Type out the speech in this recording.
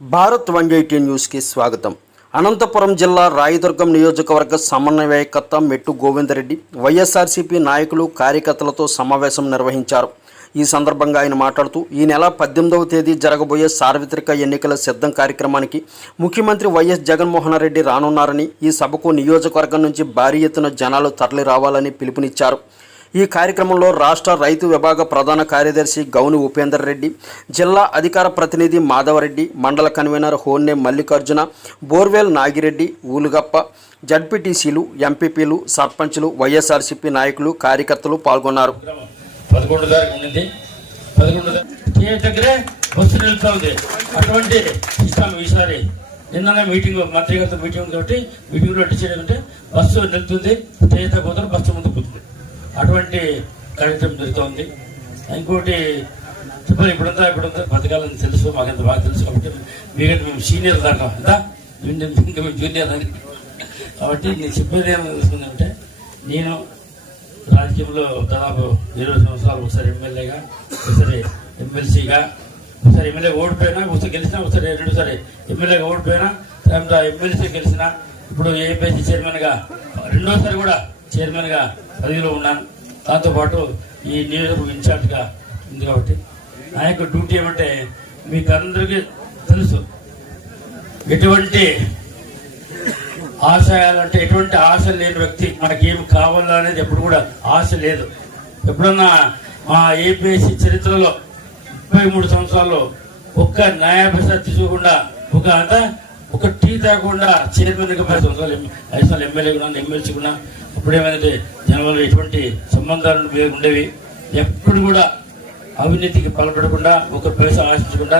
భారత్ 180 న్యూస్కి స్వాగతం. అనంతపురం జిల్లా రాయదుర్గం నియోజకవర్గ సమన్వయకర్త మెట్టు గోవిందరెడ్డి వైఎస్ఆర్సీపీ నాయకులు కార్యకర్తలతో సమావేశం నిర్వహించారు. ఈ సందర్భంగా ఆయన మాట్లాడుతూ ఈ నెల 18వ తేదీ జరగబోయే సార్వత్రిక ఎన్నికల సిద్ధం కార్యక్రమానికి ముఖ్యమంత్రి వైఎస్ జగన్మోహన్ రెడ్డి రానున్నారని, ఈ సభకు నియోజకవర్గం నుంచి భారీ ఎత్తున జనాలు తరలి రావాలని పిలుపునిచ్చారు. ఈ కార్యక్రమంలో రాష్ట్ర రైతు విభాగ ప్రధాన కార్యదర్శి గౌని ఉపేందర్ రెడ్డి, జిల్లా అధికార ప్రతినిధి మాధవరెడ్డి, మండల కన్వీనర్ హోన్నే మల్లికార్జున, బోర్వేల్ నాగిరెడ్డి, ఊలుగప్ప, జడ్పీటీసీలు, ఎంపీపీలు, సర్పంచులు, వైఎస్ఆర్సీపీ నాయకులు, కార్యకర్తలు పాల్గొన్నారు. 11 తారీఖు ఉంది. 11 దగ్గరే బస్సు నిలుపుతా ఉంది. అటువంటి ఇస్తాము ఈసారి. నిన్న మీటింగ్ మంత్రి గారితో మీటింగ్ కాబట్టి మీటింగ్లో డిసైడ్ అంటే బస్సు నిలుపుతుంది, పోతారు, బస్సు ముందు పోతుంది. అటువంటి కార్యక్రమం జరుగుతుంది. ఇంకోటి చెప్పాలి, ఇప్పుడంతా బతకాలని తెలుసు, మాకంత బాగా తెలుసు కాబట్టి మీకంటే మేము సీనియర్ దాకా అంతా ఇంకా మేము జూనియర్ దాకా కాబట్టి నేను చెప్పేది ఏమో తెలుసుకుందంటే, నేను రాజకీయంలో దాదాపు 20 సంవత్సరాలు, ఒకసారి ఎమ్మెల్యేగా, ఒకసారి ఎమ్మెల్సీగా, ఒకసారి ఎమ్మెల్యే ఓడిపోయినా, ఒకసారి గెలిచినా, ఒకసారి రెండుసారి ఎమ్మెల్యేగా ఓడిపోయినా, తర్వాత ఎమ్మెల్సీ గెలిచినా, ఇప్పుడు ఏపీసీ చైర్మన్గా రెండోసారి కూడా చైర్మన్గా పదవిలో ఉన్నాను. దాంతోపాటు ఈ నియోజకవర్గం ఇన్ఛార్జ్గా ఉంది. కాబట్టి నా యొక్క డ్యూటీ ఏమంటే మీకు అందరికీ తెలుసు, ఎటువంటి ఆశయాలంటే ఎటువంటి ఆశ లేని వ్యక్తి, మనకేమి కావాలో అనేది ఎప్పుడు కూడా ఆశ లేదు. ఎప్పుడన్నా మా ఏపీఎస్సీ చరిత్రలో 33 సంవత్సరాల్లో ఒక్క న్యాయ పైసా తీసుకోకుండా, ఒక టీ తాగకుండా చైర్మన్గా 10 సంవత్సరాలు, 5 సంవత్సరాలు ఎమ్మెల్యే కూడా, ఎమ్మెల్సీ కూడా. అప్పుడేమైందంటే జనంలో ఎటువంటి సంబంధాలు ఉండేవి. ఎప్పుడు కూడా అవినీతికి పాల్పడకుండా, ఒక పైసా ఆశించకుండా